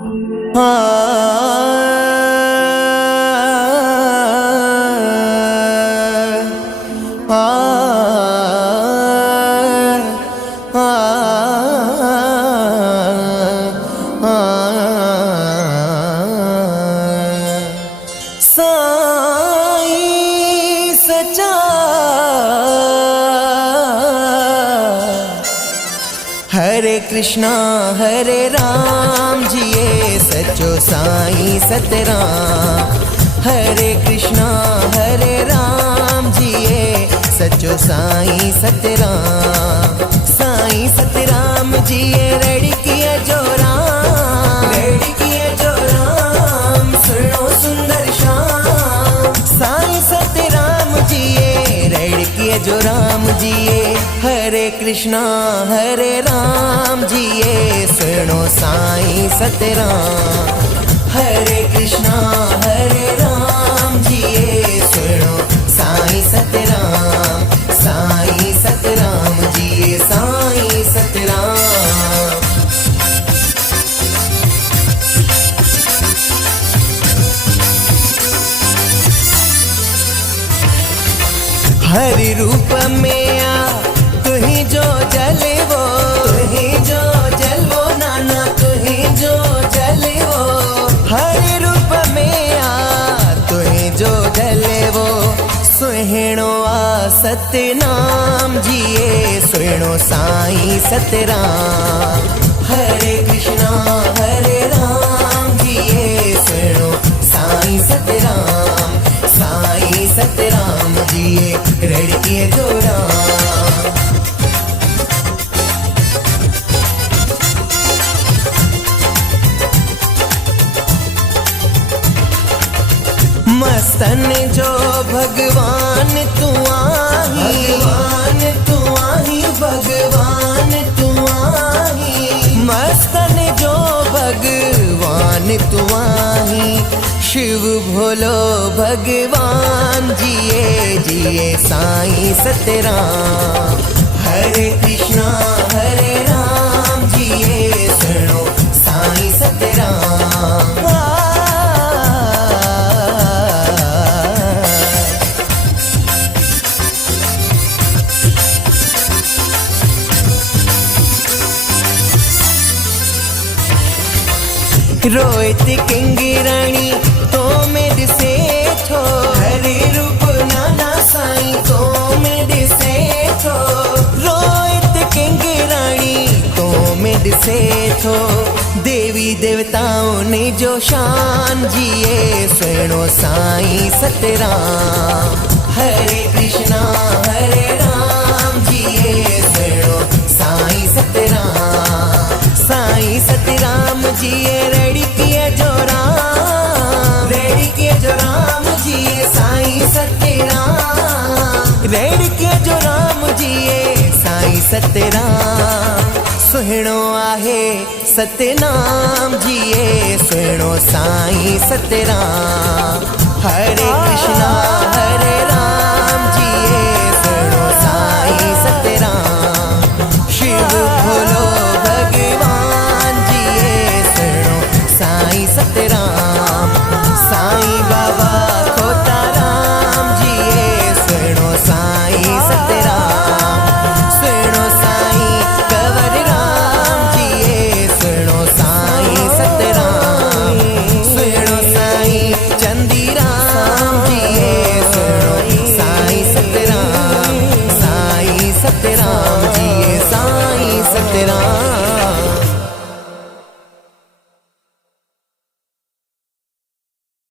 साईं सच्चा हरे कृष्णा हरे राम जिए सचो साईं सतराम। हरे कृष्णा हरे राम जिए सचो साईं सतराम। साईं सतराम जिए रेडी किए जो राम, रेडी किए जो राम, सुनो सुंदर शाम। साईं सतराम जिए रेडी किए जो राम जिए। हरे कृष्णा हरे राम जिए सुनो साईं सतराम। हरे कृष्णा हरे राम जिए सुनो साईं सतराम। साईं सतराम जिए साईं सतराम। हरि रूप में आ तुही जो जलवो, तुही जो जलवो नाना तुही जो जलवो। हरि रूप में आ तुही जो जलवो। सुहिणो आ सतनाम जिए सुहिणो साईं सतराम। हरे कृष्णा हरे राम जिए सुहिणो साईं सतराम। साईं सतराम जिए रेडी किए जो राम। मस्तन जो भगवान तू आही, भगवान तू आही, भगवान तू आही। मस्तन जो भगवान तू आही। शिव भोलो भगवान जिए जिए साईं सतराम। हरे कृष्णा हरे राम जिए सुनो साईं सतराम। रोहित किंगिराणी तो मेरे से थो। हरे रूप नाना साईं तो मेरे से थो। रोहित किंगिराणी तो मेरे से थो। देवी देवताओं ने जो शान जिए सुनो साईं सतराम। हरे कृष्णा हरे राम जिए सुनो साईं सतराम। साईं सतराम जिए रेडी किए जो राम, रेडी किए जो राम जिए साईं सतराम। रेडी किए जो राम जिए साईं सतराम। सुहिणो आहे सतनाम जिए सुहिणो साईं सतराम। हरे कृष्णा हरे